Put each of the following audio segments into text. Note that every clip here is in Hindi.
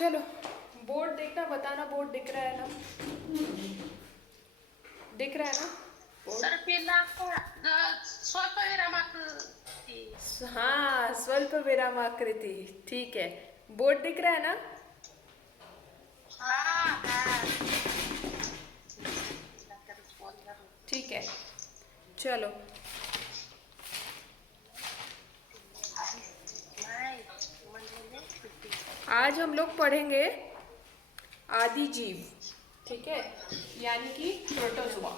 चलो बोर्ड देखना, बताना बोर्ड दिख रहा है ना? दिख रहा है ना बोर्ड? हाँ, स्वल्प विरामाकृति, ठीक है। बोर्ड दिख रहा है ना? ठीक है, चलो आज हम लोग पढ़ेंगे आदि जीव, ठीक है, यानी कि प्रोटोजोआ।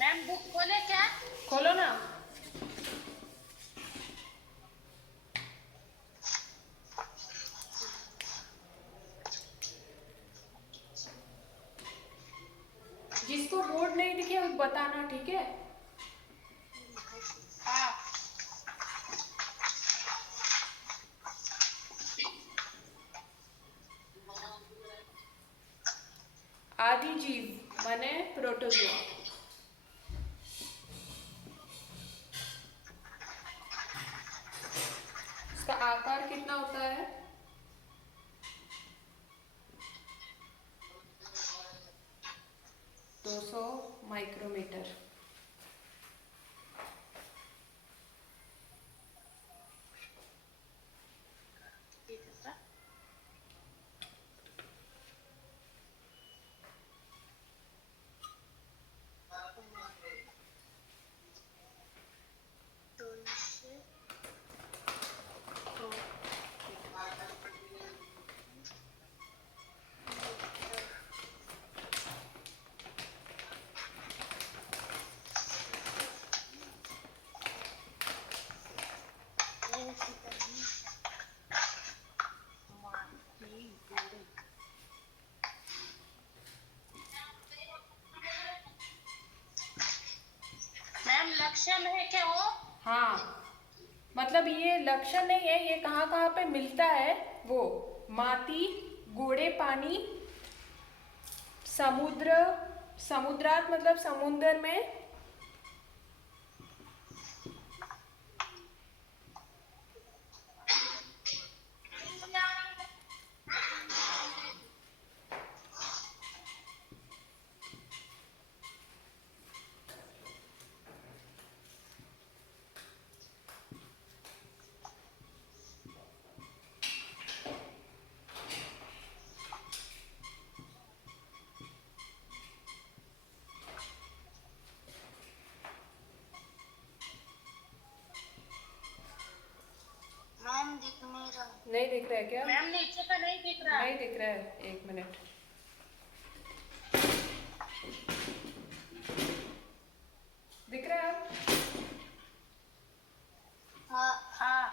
मैम बुक खोले क्या? खोलो ना। जिसको बोर्ड नहीं दिखे वो बताना, ठीक है? हाँ। आदि जीव माने प्रोटोजोआ। इसका आकार कितना होता है? 200 माइक्रोमीटर। मैम लक्षण है क्या वो? हाँ, मतलब ये लक्षण नहीं है, ये कहाँ कहाँ पे मिलता है वो। माटी, गोड़े पानी, समुद्र, समुद्रात मतलब समुद्र में, मैम दिख नहीं रहा। नहीं दिख रहा है क्या? मैम नीचे का नहीं दिख रहा। नहीं दिख रहा है, एक मिनट। दिख रहा है अब? हाँ हाँ।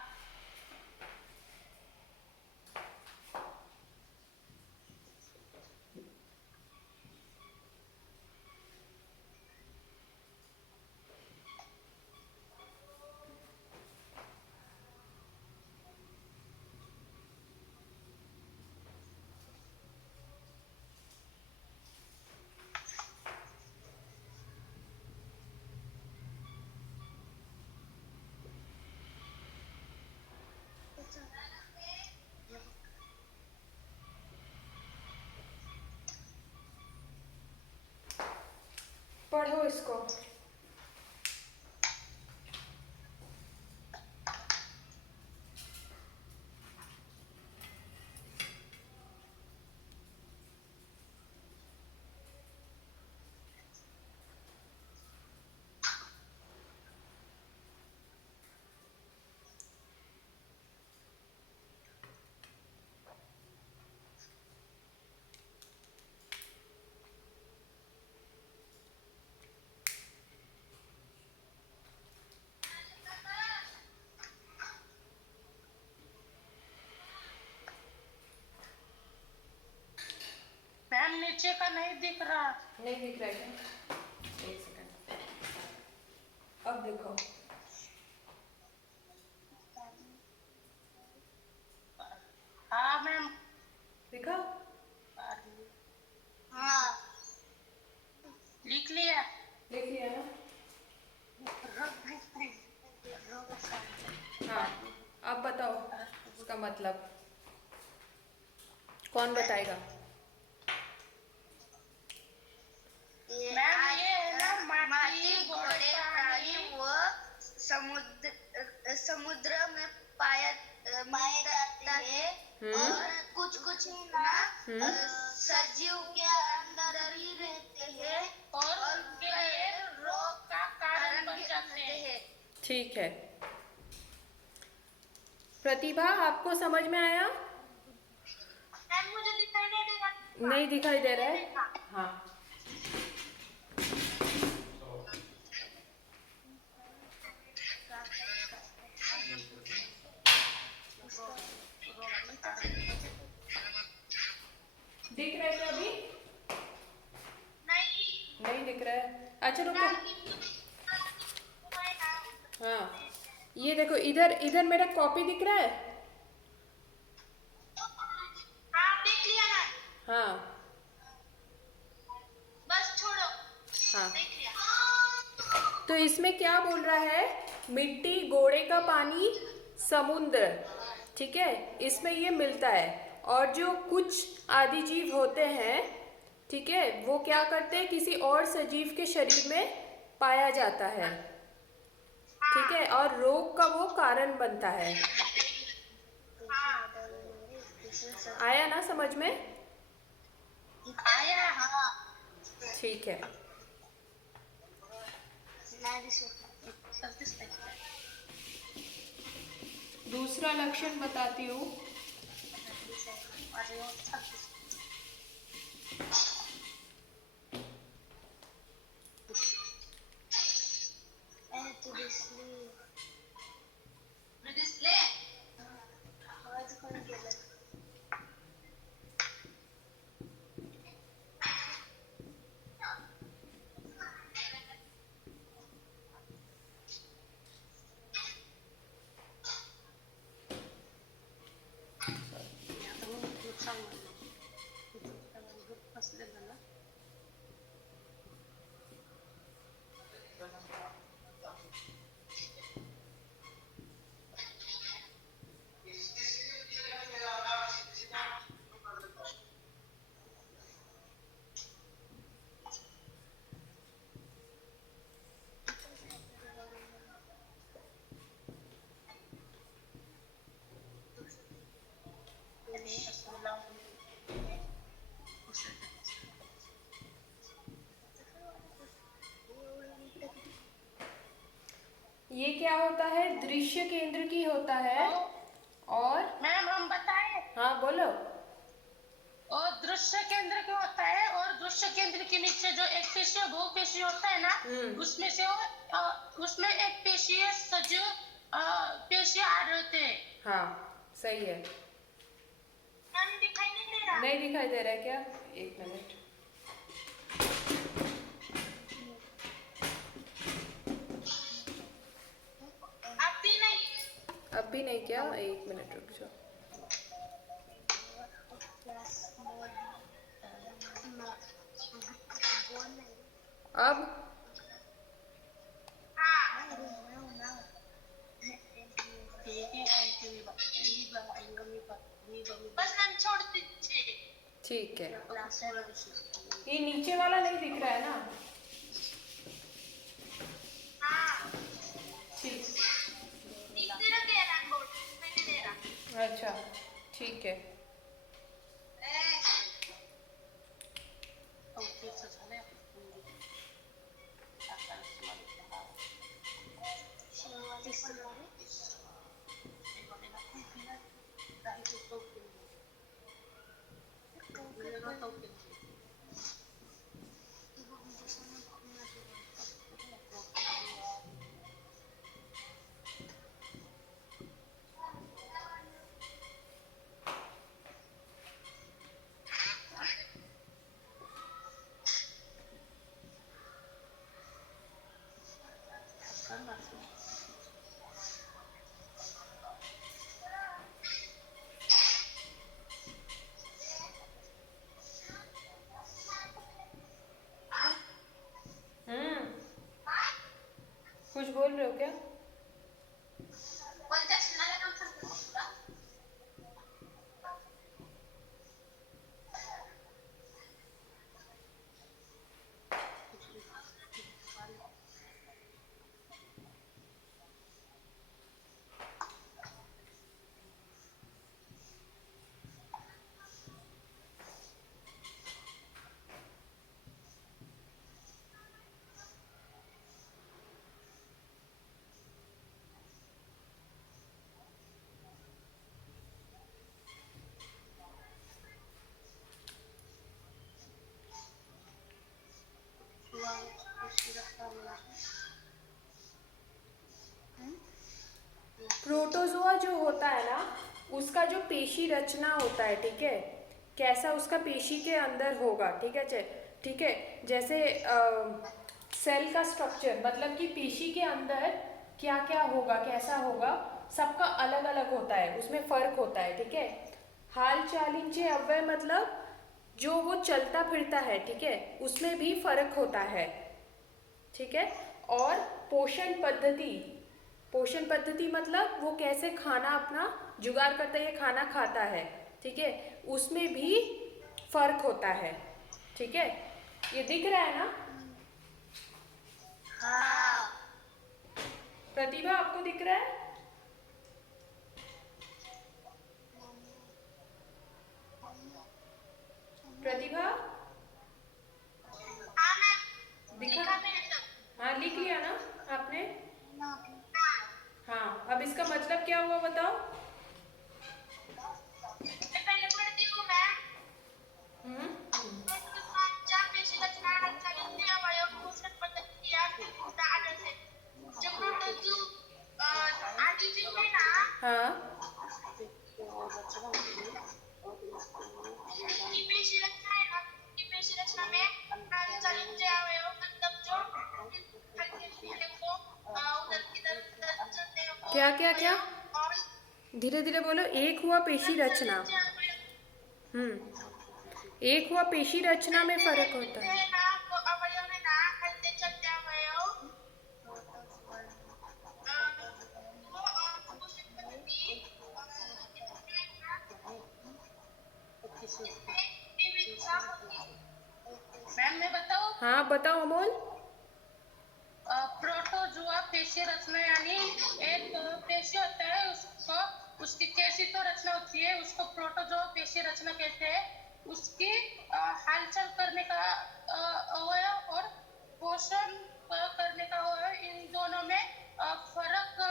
पढ़ो इसको। मैम नीचे का नहीं दिख रहा। नहीं दिख रहा है क्या? एक सेकंड, अब देखो। हाँ मैम। दिखा? हाँ लिख लिया। लिख लिया ना? हाँ, अब बताओ उसका मतलब। कौन बताएगा? मैम ये है ना, माटी, घोड़े, प्राणी व समुद्र में पाए जाते हैं और कुछ कुछ ना सजीव के अंदर ही रहते हैं और उनके लिए रोग का कारण बन जाते हैं। ठीक है प्रतिभा, आपको समझ में आया? मुझे दिखाई नहीं दे रहा। नहीं दिखाई दे रहा है? हाँ दिख रहा है क्या अभी? नहीं दिख रहा है। अच्छा रुको। हाँ ये देखो, इधर इधर मेरा कॉपी दिख रहा है। हाँ देख लिया ना। हाँ बस छोड़ो। हाँ देख लिया। तो इसमें क्या बोल रहा है? मिट्टी, घोड़े का पानी, समुद्र, ठीक है, इसमें ये मिलता है। और जो कुछ आदि जीव होते हैं, ठीक है, वो क्या करते हैं, किसी और सजीव के शरीर में पाया जाता है, ठीक है, और रोग का वो कारण बनता है। आया ना समझ में? आया। हाँ ठीक है दूसरा लक्षण बताती हूँ। ये क्या होता है? दृश्य केंद्र की होता है। और मैम हम बताएं। हाँ बोलो। और दृश्य केंद्र क्या होता है, और दृश्य केंद्र के नीचे जो एक पेशी और बहुपेशी होता है ना, उसमें से उसमें एक पेशी है सजीव पेशी आ रहे होते हैं। हाँ सही है। मैम दिखाई नहीं दे रहा। नहीं दिखाई दे रहा है क्या? एक मिनट। अब भी नहीं क्या? एक मिनट रुक जाओ। अब बस मैम छोड़ दीजिए। ठीक है, ये नीचे वाला नहीं दिख रहा है ना? ठीक, अच्छा ठीक है। कुछ बोल रहे हो क्या? जो होता है ना, उसका जो पेशी रचना होता है, ठीक है, कैसा उसका पेशी के अंदर होगा, ठीक है, ठीक है, जैसे सेल का स्ट्रक्चर, मतलब कि पेशी के अंदर क्या क्या होगा, कैसा होगा, सबका अलग अलग होता है, उसमें फर्क होता है, ठीक है। हाल चालींचे अव्यय मतलब जो वो चलता फिरता है, ठीक है, उसमें भी फर्क होता है, ठीक है। और पोषण पद्धति, पोषण पद्धति मतलब वो कैसे खाना अपना जुगाड़ करता है, खाना खाता है, ठीक है, उसमें भी फर्क होता है, ठीक है। ये दिख रहा है ना? हाँ। प्रतिभा, आपको दिख रहा है? प्रतिभा, हाँ मैम, दिखा? लिखा मैंने सब। हाँ, लिख लिया ना आपने? हाँ। हाँ, अब इसका मतलब क्या हुआ बताओ? मैं पहले पढ़ती हूँ मैम। हम्म प्रोटोजोआंच्या पेशी रचना हालचालींचे अवयव पोषण पद्धती या विविधता आढळते. जे प्रोटोजू आधी जे आहे ना, हाँ, की पेशी रचना है ना, की पेशी रचना में हालचालींचे अवयव मतलब जो हल्के हल्के को उधर इधर उधर चलते हैं वो क्या क्या क्या? अवयव और धीरे धीरे बोलो। एक हुआ पेशी रचना। हालचालींचे अवयव एक हुआ पेशी रचना में फर्क हलते होता मिलते है। हैं ना, वो अवयव है ना, हलते चलते अवयव वो पोषक पद्धति इसमें विविधता होती है। मैम मैं बताऊं, हाँ, बताओ अमोल। प्रोटोजुआ पेशी रचना यानी एक पेशी होता है, उसको उसकी कैसी तो रचना होती है, उसको प्रोटोजुआ पेशी रचना कहते हैं। उसकी हलचल करने का अवयव और पोषण करने का अवयव, इन दोनों में फर्क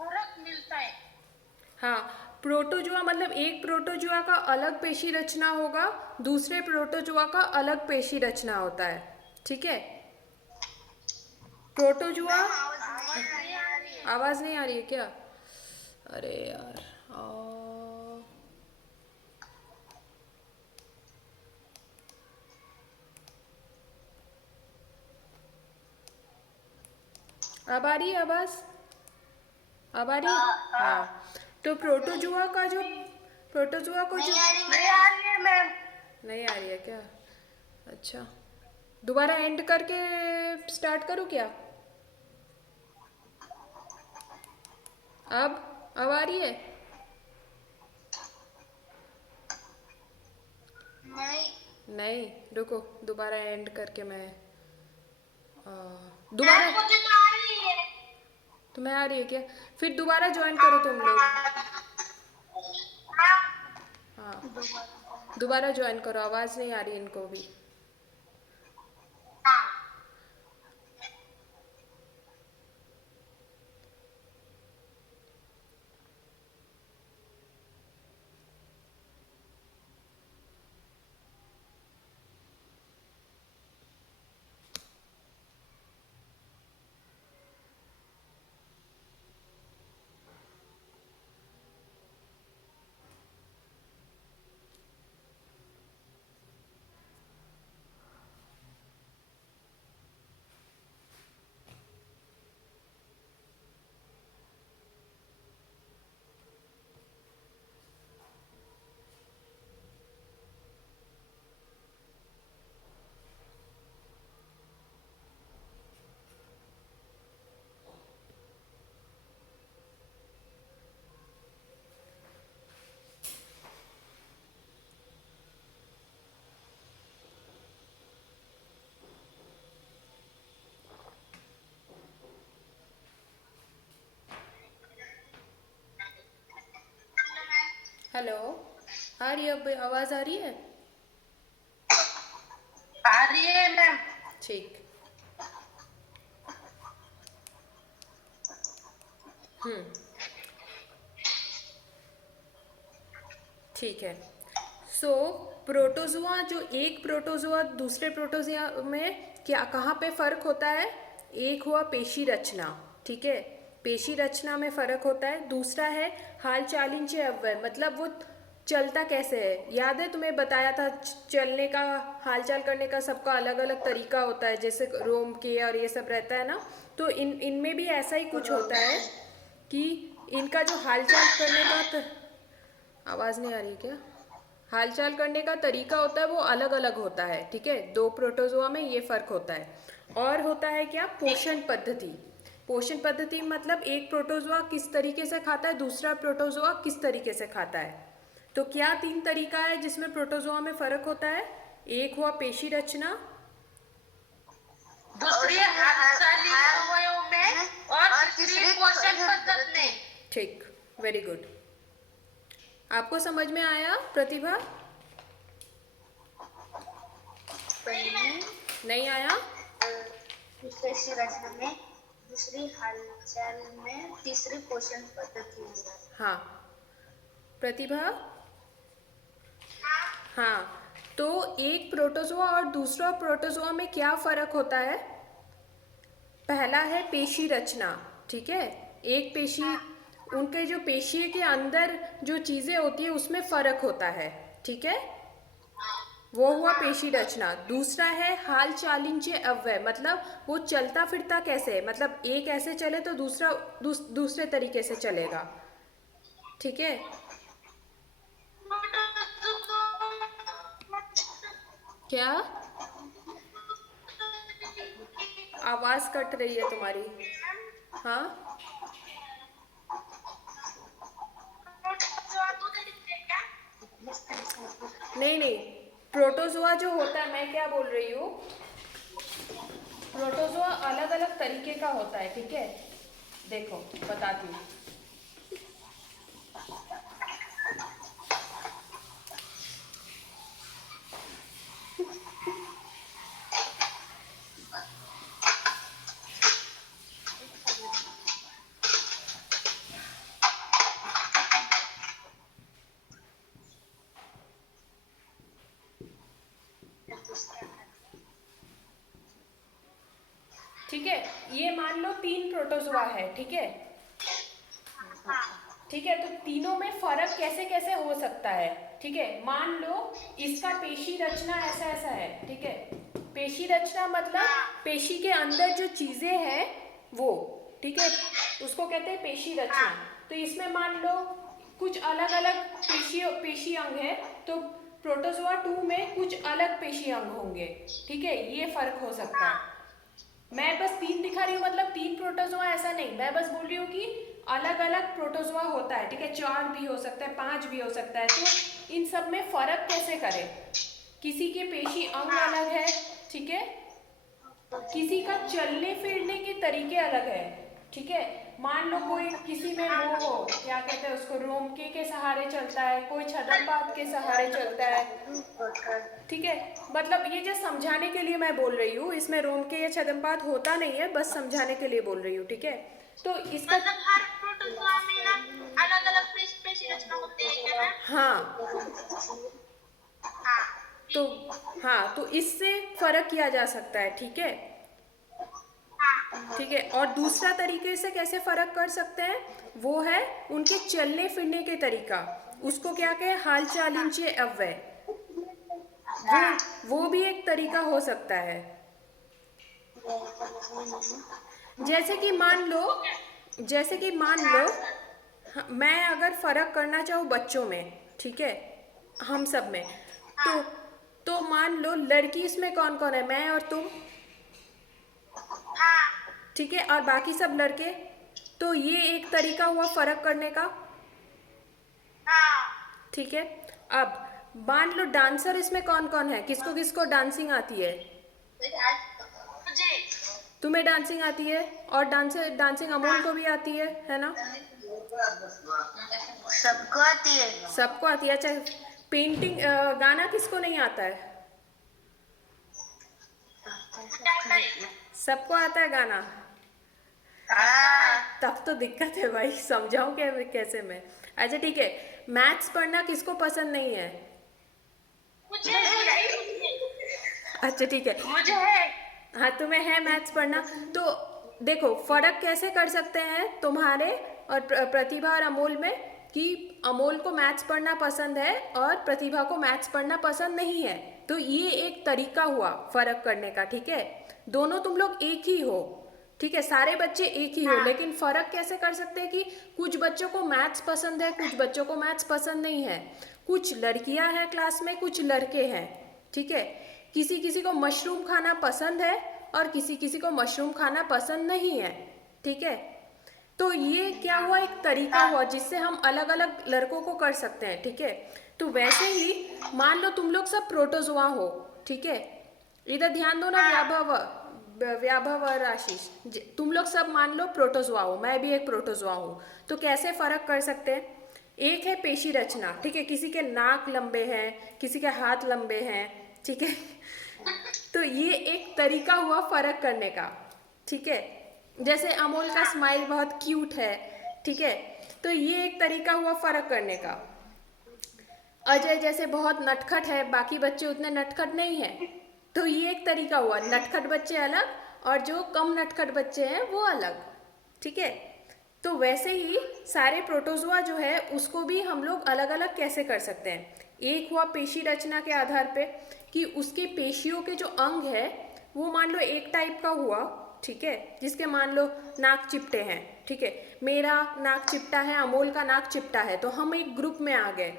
फर्क मिलता है। हाँ, प्रोटोजुआ मतलब एक प्रोटोजुआ का अलग पेशी रचना होगा, दूसरे प्रोटोजुआ का अलग पेशी रचना होता है, ठीक है। प्रोटोजुआ, आवाज नहीं आ रही है क्या? अरे यार, अब आ रही है आवाज? अब आ रही है? हाँ, तो प्रोटोजुआ का जो, प्रोटोजुआ को जो, नहीं आ रही है मैम। नहीं आ रही है क्या? अच्छा, दोबारा एंड करके स्टार्ट करूँ क्या? अब आ रही है? नहीं, नहीं, रुको, दोबारा एंड करके मैं दोबारा, मुझे तो आ रही है। तुम्हें आ रही है क्या? फिर दोबारा ज्वाइन करो तुम लोग। हाँ, दोबारा ज्वाइन करो, आवाज़ नहीं आ रही इनको भी। हेलो, आ रही है? अब आवाज़ आ रही है? आ रही है मैम। ठीक। ठीक है। सो प्रोटोजुआ, जो एक प्रोटोजुआ दूसरे प्रोटोजुआ में क्या, कहाँ पे फर्क होता है? एक हुआ पेशी रचना, ठीक है, पेशी रचना में फर्क होता है। दूसरा है हाल चालींचे अव्यय, मतलब वो चलता कैसे है। याद है तुम्हें बताया था चलने का, हालचाल करने का सबका अलग अलग तरीका होता है, जैसे रोम के और ये सब रहता है ना, तो इनमें भी ऐसा ही कुछ होता है कि इनका जो हालचाल करने का आवाज़ नहीं आ रही क्या, हालचाल करने का तरीका होता है वो अलग अलग होता है। ठीक है, दो प्रोटोजोआ में ये फर्क होता है। और होता है क्या, पोषण पद्धति। पोषण पद्धति मतलब एक प्रोटोजोआ किस तरीके से खाता है, दूसरा प्रोटोजोआ किस तरीके से खाता है। तो क्या 3 तरीका है जिसमें प्रोटोजोआ में फर्क होता है। एक हुआ पेशी रचना, दूसरी हालचाली अवयव में और तीसरी पोषण पद्धति में। ठीक, वेरी गुड। आपको समझ में आया प्रतिभा, नहीं आया। पेशी रचना में, दूसरी हालचाल में, तीसरी पोषण पद्धति में। हाँ प्रतिभा, हाँ तो एक प्रोटोजोआ और दूसरा प्रोटोजोआ में क्या फर्क होता है। पहला है पेशी रचना, ठीक है, एक पेशी, उनके जो पेशी के अंदर जो चीजें होती है उसमें फर्क होता है। ठीक है, वो हुआ पेशी रचना। दूसरा है हाल चालिंचे अव्यय, मतलब वो चलता फिरता कैसे है, मतलब एक ऐसे चले तो दूसरा दूसरे तरीके से चलेगा। ठीक है, क्या आवाज कट रही है तुम्हारी। हाँ नहीं नहीं, प्रोटोजोआ जो होता है, मैं क्या बोल रही हूँ, प्रोटोजोआ अलग अलग तरीके का होता है। ठीक है, देखो बताती हूँ। ठीक है, ये मान लो 3 प्रोटोजोआ है। ठीक है, ठीक है, तो तीनों में फर्क कैसे कैसे हो सकता है। ठीक है, मान लो इसका पेशी रचना ऐसा ऐसा है। ठीक है, पेशी रचना मतलब पेशी के अंदर जो चीजें हैं वो, ठीक है, उसको कहते हैं पेशी रचना। तो इसमें मान लो कुछ अलग अलग पेशी अंग है, तो प्रोटोजोआ 2 में कुछ अलग पेशी अंग होंगे। ठीक है, ये फर्क हो सकता है। मैं बस 3 दिखा रही हूँ, मतलब 3 प्रोटोजोआ ऐसा नहीं, मैं बस बोल रही हूँ कि अलग अलग प्रोटोजोआ होता है। ठीक है, 4 भी हो सकता है, 5 भी हो सकता है, तो इन सब में फर्क कैसे करें। किसी के पेशी अंग अलग है, ठीक है, किसी का चलने फिरने के तरीके अलग है। ठीक है, मान लो कोई किसी में वो हो, क्या कहते हैं उसको, रोमके के सहारे चलता है, कोई छदमपात के सहारे चलता है। ठीक है, मतलब ये जो समझाने के लिए मैं बोल रही हूँ, इसमें रोमके या छदमपात होता नहीं है, बस समझाने के लिए बोल रही हूँ। ठीक है, तो इसका मतलब हर प्रोटोजोआ में ना अलग अलग पेशी रचना होती है क्या मैम? हाँ, हाँ तो हाँ, तो इससे फर्क किया जा सकता है। ठीक है, ठीक है, और दूसरा तरीके से कैसे फर्क कर सकते हैं, वो है उनके चलने फिरने के तरीका, उसको क्या कहे, हाल चालिंचे अव्यय, वो भी एक तरीका हो सकता है। जैसे कि मान लो मैं अगर फर्क करना चाहूँ बच्चों में, ठीक है, हम सब में, तो मान लो लड़की इसमें कौन कौन है, मैं और तुम, ठीक है, और बाकी सब लड़के, तो ये एक तरीका हुआ फर्क करने का। ठीक है, अब मान लो डांसर इसमें कौन कौन है, किसको किसको डांसिंग आती है। मुझे तुम्हें डांसिंग आती है, और डांसिंग अमोल को भी आती है ना। सबको आती है। सबको आती है। अच्छा, पेंटिंग गाना किसको नहीं आता है। सबको आता है गाना। तब तो दिक्कत है भाई, समझाऊं क्या कैसे मैं। अच्छा ठीक है, मैथ्स पढ़ना किसको पसंद नहीं है। मुझे अच्छा ठीक है, मुझे है। हाँ तुम्हें है मैथ्स पढ़ना, तो देखो फर्क कैसे कर सकते हैं तुम्हारे और प्रतिभा और अमोल में, कि अमोल को मैथ्स पढ़ना पसंद है और प्रतिभा को मैथ्स पढ़ना पसंद नहीं है, तो ये एक तरीका हुआ फर्क करने का, ठीक है। दोनों तुम लोग एक ही हो, ठीक है, सारे बच्चे एक ही हो, लेकिन फर्क कैसे कर सकते हैं कि कुछ बच्चों को मैथ्स पसंद है, कुछ बच्चों को मैथ्स पसंद नहीं है, कुछ लड़कियां हैं क्लास में, कुछ लड़के हैं, ठीक है। किसी किसी को मशरूम खाना पसंद है और किसी किसी को मशरूम खाना पसंद नहीं है, ठीक है। तो ये क्या हुआ, एक तरीका हुआ जिससे हम अलग अलग लड़कों को कर सकते हैं, ठीक है। तो वैसे ही मान लो तुम लोग सब प्रोटोजोआ हो, ठीक है, इधर ध्यान दो ना, व्याभव और आशीष, तुम लोग सब मान लो प्रोटोजोआ हो, मैं भी एक प्रोटोजोआ हूँ। तो कैसे फर्क कर सकते हैं, एक है पेशी रचना, ठीक है, किसी के नाक लंबे हैं, किसी के हाथ लंबे हैं, ठीक है। तो ये एक तरीका हुआ फर्क करने का, ठीक है। जैसे अमोल का स्माइल बहुत क्यूट है, ठीक है, तो ये एक तरीका हुआ फर्क करने का। अजय जैसे बहुत नटखट है, बाकी बच्चे उतने नटखट नहीं है, तो ये एक तरीका हुआ, नटखट बच्चे अलग और जो कम नटखट बच्चे हैं वो अलग, ठीक है। तो वैसे ही सारे प्रोटोजोआ जो है उसको भी हम लोग अलग अलग कैसे कर सकते हैं। एक हुआ पेशी रचना के आधार पे, कि उसकी पेशियों के जो अंग है वो मान लो एक टाइप का हुआ, ठीक है, जिसके मान लो नाक चिपटे हैं, ठीक है, मेरा नाक चिपटा है, अमोल का नाक चिपटा है, तो हम एक ग्रुप में आ गए,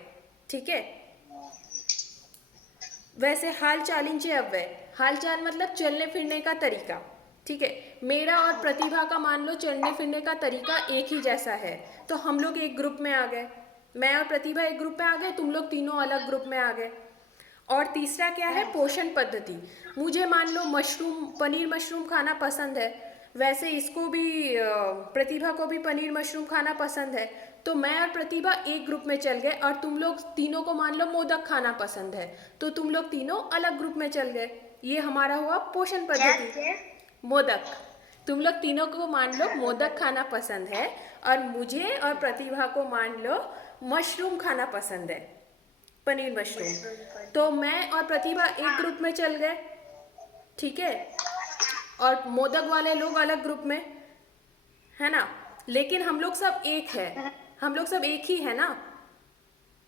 ठीक है। वैसे हाल चालिंचे अव्यय, हाल चाल मतलब चलने फिरने का तरीका, ठीक है, मेरा और प्रतिभा का मान लो चलने फिरने का तरीका एक ही जैसा है, तो हम लोग एक ग्रुप में आ गए, मैं और प्रतिभा एक ग्रुप में आ गए, तुम लोग तीनों अलग ग्रुप में आ गए। और तीसरा क्या है, पोषण पद्धति, मुझे मान लो मशरूम, पनीर मशरूम खाना पसंद है, वैसे इसको भी प्रतिभा को भी पनीर मशरूम खाना पसंद है, तो मैं और प्रतिभा एक ग्रुप में चल गए, और तुम लोग तीनों को मान लो मोदक खाना पसंद है, तो तुम लोग तीनों अलग ग्रुप में चल गए। ये हमारा हुआ पोषण पद्धति। मोदक, तुम लोग तीनों को मान लो मोदक खाना पसंद है, और मुझे और प्रतिभा को मान लो मशरूम खाना पसंद है, पनीर मशरूम, तो मैं और प्रतिभा एक ग्रुप में चल गए, ठीक है, और मोदक वाले लोग अलग ग्रुप में, है ना, लेकिन हम लोग सब एक है, हम लोग सब एक ही है ना,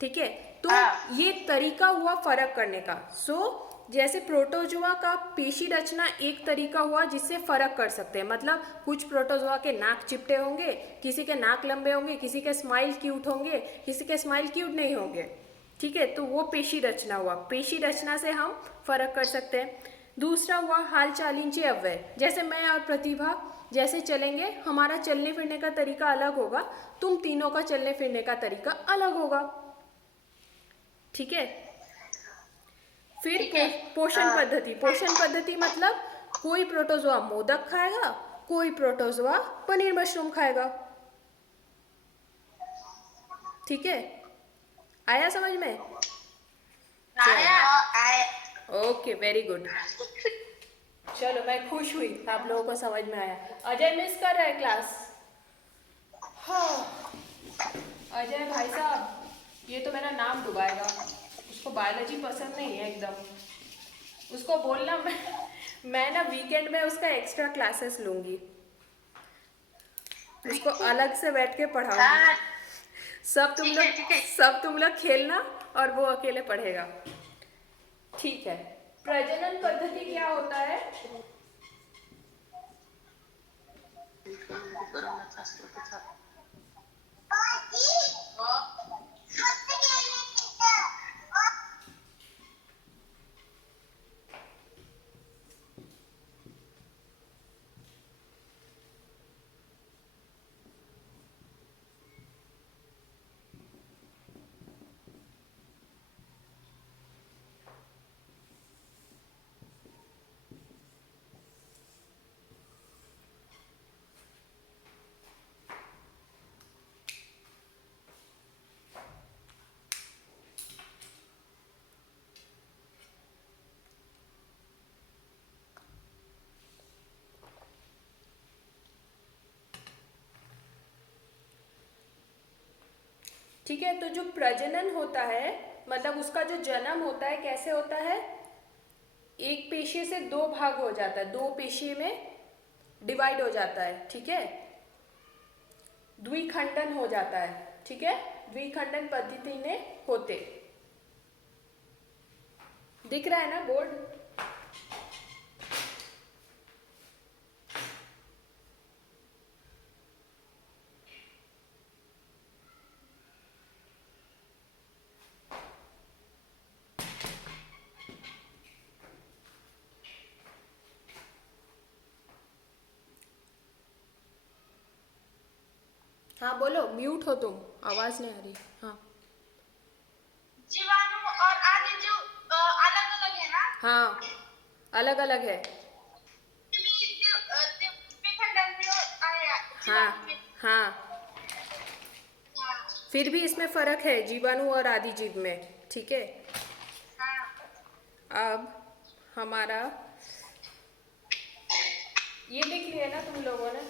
ठीक है। तो ये तरीका हुआ फर्क करने का। जैसे प्रोटोजोआ का पेशी रचना एक तरीका हुआ जिससे फर्क कर सकते हैं, मतलब कुछ प्रोटोजोआ के नाक चिपटे होंगे, किसी के नाक लंबे होंगे, किसी के स्माइल क्यूट होंगे, किसी के स्माइल क्यूट नहीं होंगे, ठीक है, तो वो पेशी रचना हुआ, पेशी रचना से हम फर्क कर सकते हैं। दूसरा हुआ हाल चालिंचे अव्यय, जैसे मैं और प्रतिभा जैसे चलेंगे, हमारा चलने फिरने का तरीका अलग होगा, तुम तीनों का चलने फिरने का तरीका अलग होगा, ठीक है। फिर पोषण पद्धति, पोषण पद्धति मतलब कोई प्रोटोजोआ मोदक खाएगा, कोई प्रोटोजोआ पनीर मशरूम खाएगा, ठीक है, आया समझ में? ओके, वेरी गुड, चलो मैं खुश हुई आप लोगों को समझ में आया। अजय मिस कर रहा है क्लास, हाँ अजय भाई साहब, ये तो मेरा नाम डुबाएगा, उसको बायोलॉजी पसंद नहीं है एकदम, उसको बोलना मैं ना वीकेंड में उसका एक्स्ट्रा क्लासेस लूंगी, उसको अलग से बैठ के पढ़ाऊंगी, सब तुम लोग खेलना और वो अकेले पढ़ेगा, ठीक है। प्रजनन पद्धति क्या होता है? ठीक है, तो जो प्रजनन होता है मतलब उसका जो जन्म होता है कैसे होता है, एक पेशी से दो भाग हो जाता है, दो पेशी में डिवाइड हो जाता है, ठीक है, द्विखंडन हो जाता है, ठीक है, द्विखंडन पद्धति में होते। दिख रहा है ना बोर्ड? हाँ बोलो, म्यूट हो तुम, आवाज नहीं आ रही। हाँ जीवाणु और आदि जीव अलग अलग है ना? हाँ, अलग अलग है। द्विखंडन भी होता है हाँ जीवाणु में। हाँ, हाँ, फिर भी इसमें फर्क है जीवाणु और आदि जीव में, ठीक है। हाँ। अब हमारा ये लिख लिया ना तुम लोगों ने?